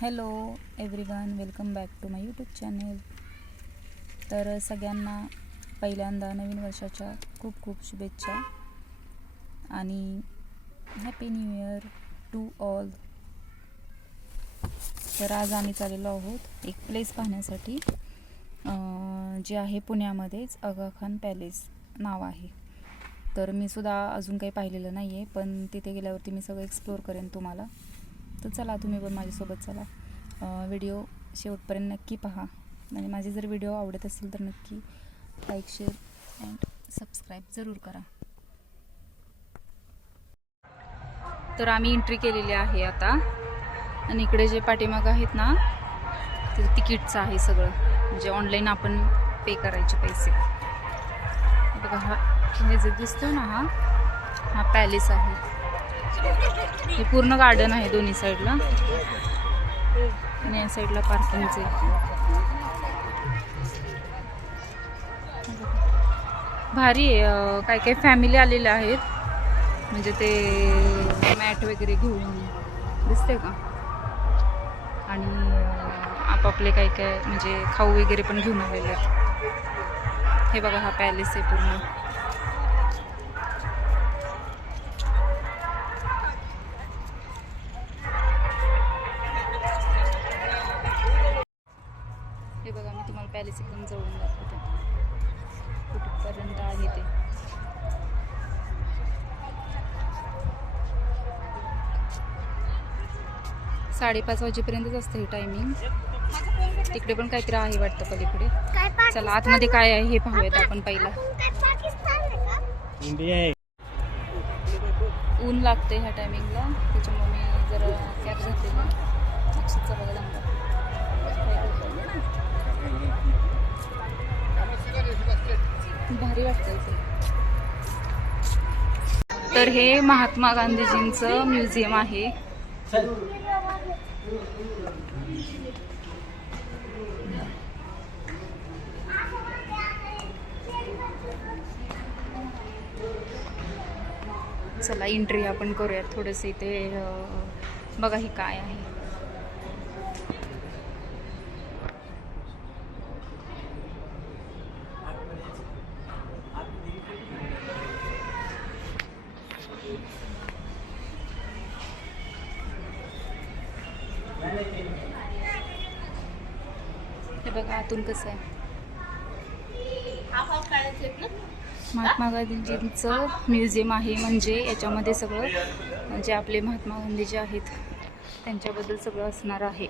Hello everyone, welcome back to my YouTube channel. तर सगळ्यांना पहिल्यांदा नवीन वर्षाच्या खूप खूप शुभेच्छा आणि happy new year to all. तर आज आम्ही चाललेलो आहोत एक प्लेस पाहण्यासाठी, जे आहे पुण्यामध्येच आगा खान पॅलेस नाव आहे. तर मी सुद्धा अजून काही पाहिलेलं नाही आहे, पण तिथे गेल्यावरती मी सगळं एक्सप्लोअर करेन तुम्हाला. तर चला, तुम्ही पण माझ्यासोबत चला. व्हिडिओ शेवटपर्यंत नक्की पहा आणि माझे जर व्हिडिओ आवडत असेल तर नक्की लाईक, शेअर अँड सबस्क्राईब जरूर करा. तर आम्ही एंट्री केलेली आहे आता, आणि इकडे जे पाठीमागं आहेत ना, ते तिकीटचं आहे सगळं, म्हणजे ऑनलाईन आपण पे करायचे पैसे. बघा, हे जे दिसतो ना, हा पॅलेस आहे. हे पूर्ण गार्डन आहे दोन्ही साईडला, आणि या साईडला पार्किंगचे. भारी आहे. काय काय फॅमिली आलेल्या आहेत, म्हणजे ते मॅट वगैरे घेऊन, दिसते का, आणि आपापले काय काय म्हणजे खाऊ वगैरे पण घेऊन आलेले आहेत. हे बघा, हा पॅलेस आहे पूर्ण. हे बघा, मी तुम्हाला पॅलेस एकदम जवळून दाखवते कुठपर्यंत आहे ते. साडेपाच वाजेपर्यंतच असतं हे टायमिंग. तिकडे पण काहीतरी आहे वाटतं पलीकडे. चला, आतमध्ये काय आहे हे पाहूयात आपण पहिला. ऊन लागते ह्या टायमिंगला, त्याच्यामुळे मी जरा कॅब घातलेला. लक्षात बघा भारी वाटतं इथे. तर हे महात्मा गांधीजींचं म्युझियम आहे. चला, एंट्री आपण करूयात थोडंसं इथे. बघा हे काय आहे. हे बघा आतून कसं आहे. महात्मा गांधीजींचं म्युझियम आहे, म्हणजे याच्यामध्ये सगळं जे आपले महात्मा गांधी जे आहेत त्यांच्याबद्दल सगळं असणार आहे,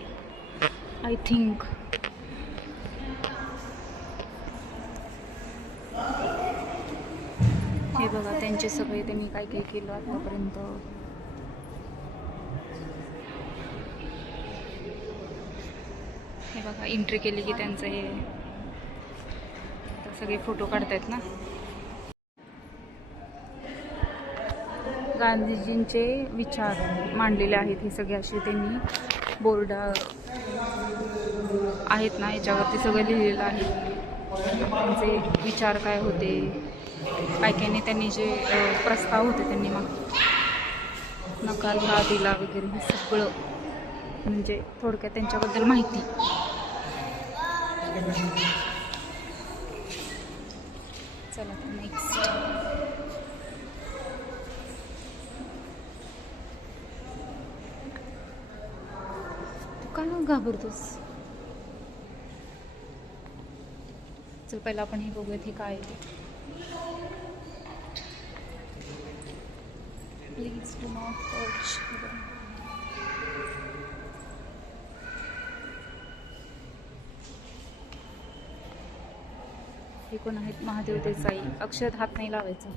आय थिंक. हे बघा त्यांचे सगळे, त्यांनी काय काय केलं आतापर्यंत. हे बघा, एंट्री केली की त्यांचं हे सगळे फोटो काढतायत ना. गांधीजींचे विचार मांडलेले आहेत हे सगळे, असे त्यांनी बोर्ड आहेत ना, याच्यावरती सगळं लिहिलेलं आहे. त्यांचे विचार काय होते, काय काय त्यांनी जे प्रस्ताव होते त्यांनी मग नकार का दिला वगैरे, हे सगळं म्हणजे थोडक्यात त्यांच्याबद्दल माहिती. चला नेक्स्ट. तू का घाबरतोस? चल, पहिला आपण हे बघूयात हे काय आहे ते. Please do not touch. हे कोण आहेत? महादेव देसाई. अक्षर हात नाही लावायचा.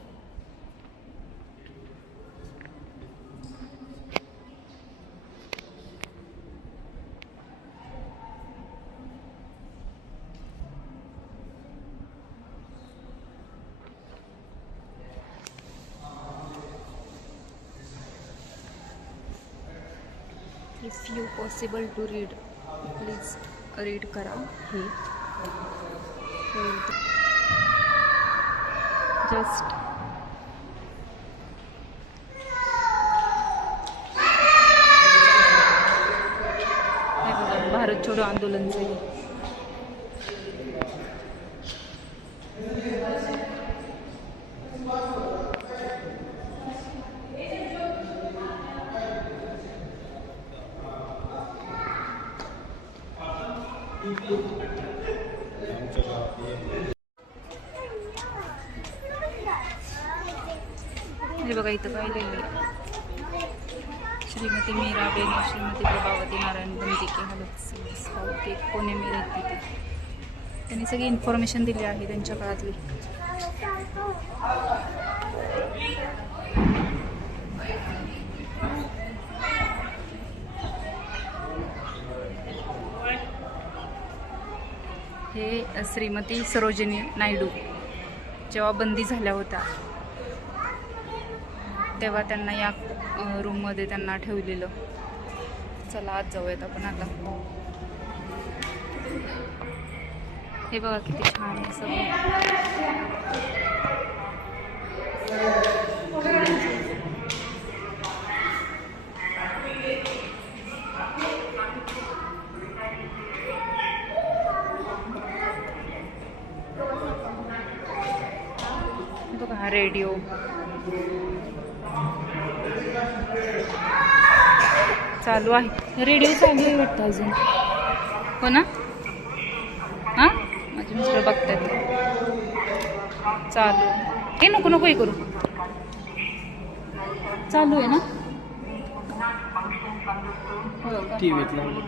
If you possible to read, please read करा. हे जस्ट छोडो आंदोलनचं आहे. हे बघा इथं काय लिहिलंय, श्रीमती मीराबेन, श्रीमती प्रभावती नारायण बंदिके हलत पुणे मिळत तिथे त्यांनी सगळी इन्फॉर्मेशन दिली आहे त्यांच्या काळातली. हे श्रीमती सरोजिनी नायडू जेव्हा बंदी झाल्या होत्या तेव्हा त्यांना या रूममध्ये त्यांना ठेवलेलं. चला आज जाऊयात आपण आता. हे बघा किती छान आहे सगळं. बघा हा रेडिओ, चालू आहे. रेडिओ चालू आहे वाटतं अजून, हो ना? हां माझे मिस्टर बघतात. चालू हे नको नको हे करू, चालू आहे ना? हो का? टीव्हीत लावली.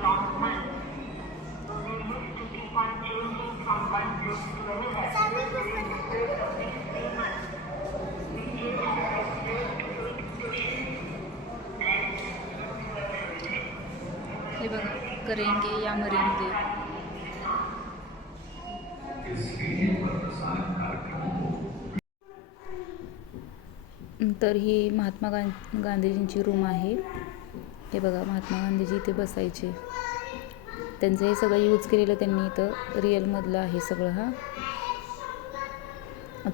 हे बघा, करेंगे या मरेंगे. तर ही महात्मा गांधीजींची रूम आहे. हे बघा महात्मा गांधीजी इथे बसायचे. त्यांचं हे सगळं यूज केलेलं त्यांनी इथं रिअलमधलं आहे सगळं.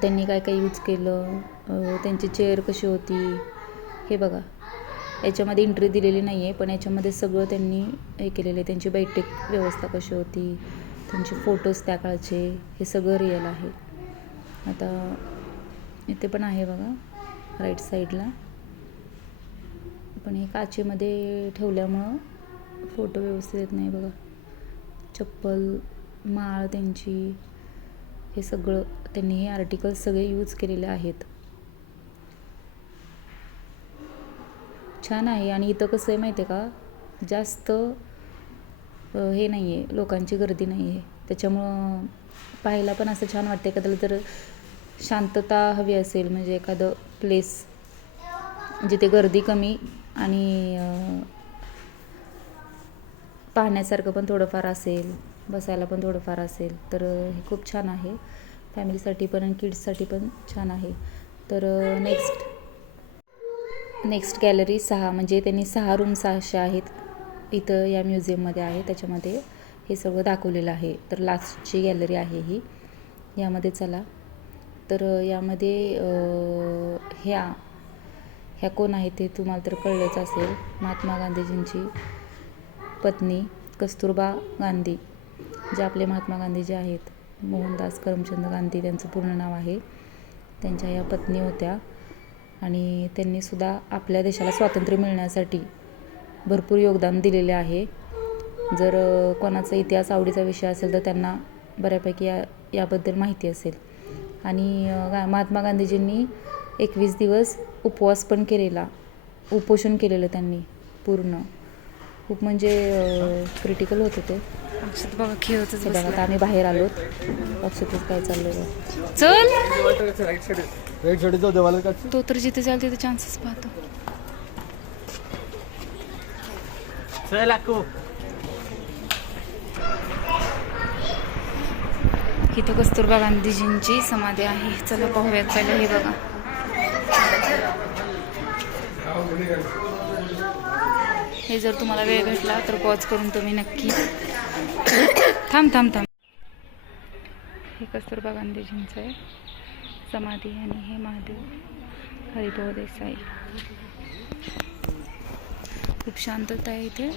त्यांनी काय काय यूज केलं, त्यांची चेअर कशी होती हे बघा. याच्यामध्ये एंट्री दिलेली नाही आहे, पण याच्यामध्ये सगळं त्यांनी हे केलेलं आहे. त्यांची बैठक व्यवस्था कशी होती, त्यांचे फोटोज त्या काळचे, हे सगळं रिअल आहे. आता इथे पण आहे बघा राईट साईडला, पण हे काचेमध्ये ठेवल्यामुळं फोटो व्यवस्थित येत नाही बघा. चप्पल, माळ त्यांची, हे सगळं त्यांनी हे आर्टिकल्स सगळे यूज केलेले आहेत. छान आहे. आणि इथं कसं आहे माहिती आहे का, जास्त हे नाही आहे, लोकांची गर्दी नाही आहे. त्याच्यामुळं पाहायला पण असं छान वाटते. एखाद्याला जर शांतता हवी असेल, म्हणजे एखादं प्लेस जिथे गर्दी कमी आणि पाहण्यासारखं पण थोडंफार असेल, बसायला पण थोडंफार असेल, तर हे खूप छान आहे. फॅमिलीसाठी पण आणि किड्ससाठी पण छान आहे. तर नेक्स्ट गॅलरी 6, म्हणजे त्यांनी 6 रूम्स अशा आहेत इथं या म्युझियममध्ये आहे. त्याच्यामध्ये हे सगळं दाखवलेलं आहे. तर लास्टची गॅलरी आहे ही. यामध्ये चला. तर यामध्ये ह्या कोण आहेत ते तुम्हाला तर कळलंच असेल. महात्मा गांधीजींची पत्नी कस्तुरबा गांधी, जे आपले महात्मा गांधी जे आहेत, मोहनदास करमचंद गांधी त्यांचं पूर्ण नाव आहे. त्यांच्या या पत्नी होत्या आणि त्यांनीसुद्धा आपल्या देशाला स्वातंत्र्य मिळण्यासाठी भरपूर योगदान दिलेले आहे. जर कोणाचा इतिहास आवडीचा विषय असेल तर त्यांना बऱ्यापैकी याबद्दल माहिती असेल. आणि महात्मा गांधीजींनी 21 दिवस उपवास पण केलेला, उपोषण केलेलं त्यांनी पूर्ण. खूप म्हणजे क्रिटिकल होतं ते. अक्षत बघा खेळतच बघा. आता आम्ही बाहेर आलोत. अक्षतच काय चाललंय बघा. चल तो तर जिथे जाईल तिथे चान्सेस पाहतो. इथं कस्तुरबा गांधीजींची समाधी आहे. चला पाहूयात. पहिलं हे बघा. हे जर तुम्हाला वेळ भेटला तर पॉज करून तुम्ही नक्की थांब. हे कस्तुरबा गांधीजींचं आहे समाधी. आणि हे महादेव हरिभाऊ देसाई. खूप शांतता आहे इथे.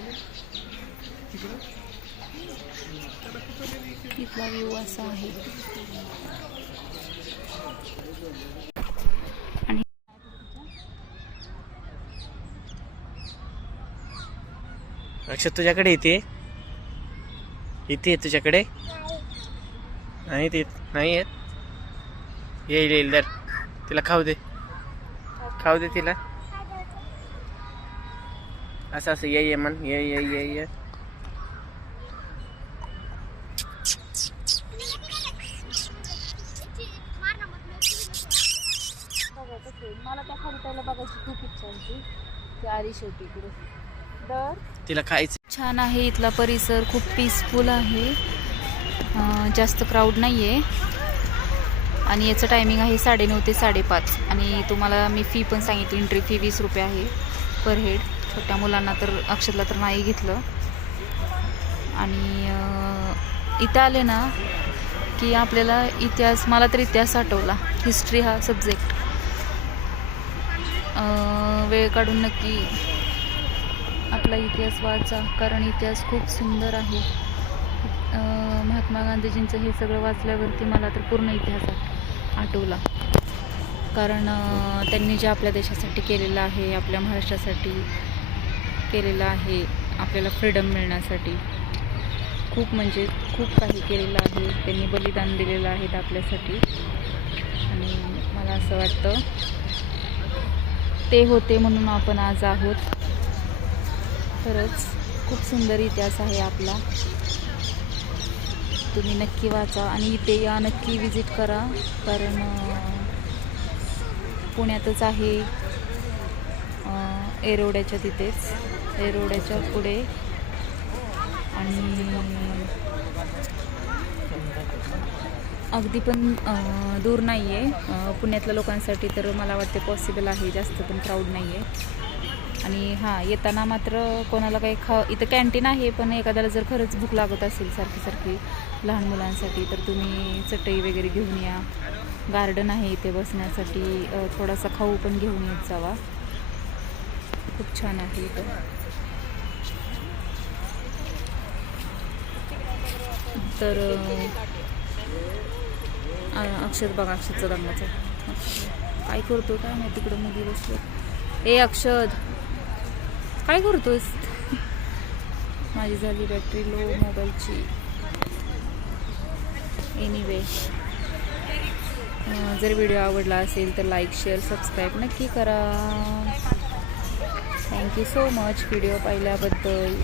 इथला व्ह्यू असा आहे. आणि अक्षत तुझ्याकडे येते तुझ्याकडे नाही ते नाही येत. येईल दर तिला खाऊ दे तिला. असं ये मन ये. मला त्या खाली बघायची खूप इच्छा होती. ती आली शेवटी इकडे. तर तिला खायचं. छान आहे इथला परिसर, खूप पीसफुल आहे. जास्त क्राऊड नाही आहे. आणि याचं टायमिंग आहे 9:30 ते 5:30. आणि तुम्हाला मी फी पण सांगितली. एंट्री फी 20 रुपये आहे पर हेड. छोट्या मुलांना तर अक्षरला तर नाही घेतलं. आणि इथं आले ना की आपल्याला इतिहास, मला तर इतिहास आठवला. हिस्ट्री हा सब्जेक्ट वेळ काढून नक्की आपला इतिहास वाचा, कारण इतिहास खूप सुंदर आहे. महात्मा गांधीजींचं हे सगळं वाचल्यावरती मला तर पूर्ण इतिहास आठवला. कारण त्यांनी जे आपल्या देशासाठी केलेलं आहे, आपल्या महाराष्ट्रासाठी केलेलं आहे, आपल्याला फ्रीडम मिळण्यासाठी खूप म्हणजे खूप काही केलेलं आहे. त्यांनी बलिदान दिलेलं आहे आपल्यासाठी. आणि मला असं वाटतं ते होते म्हणून आपण आज आहोत. खरंच खूप सुंदर इतिहास आहे आपला. तुम्ही नक्की वाचा आणि इथे या, नक्की विजिट करा. कारण पुण्यातच आहे, एरोड्याच्या तिथेच, एरोड्याच्या पुढे. आणि अगदी पण दूर नाही आहे. पुण्यातल्या लोकांसाठी तर मला वाटते पॉसिबल आहे, जास्त पण क्राऊड नाही आहे. आणि हां, येताना मात्र कोणाला काही इथं कॅन्टीन आहे, पण एखाद्याला जर खरंच भूक लागत असेल सारखी लहान मुलांसाठी, तर तुम्ही चटई वगैरे घेऊन या. गार्डन आहे इथे बसण्यासाठी. थोडासा खाऊ पण घेऊन येत जावा. खूप छान आहे इथं. तर अक्षत बघा, अक्षतचा दंगाचा काय करतो काय नाही तिकडं मध्ये बसलो. ए अक्षत, काय करतोस? माझी झाली बॅटरी लो मोबाईलची. एनिवे, जर व्हिडिओ आवडला असेल तर लाईक, शेअर, सबस्क्राईब नक्की करा. थँक्यू सो मच व्हिडिओ पाहिल्याबद्दल.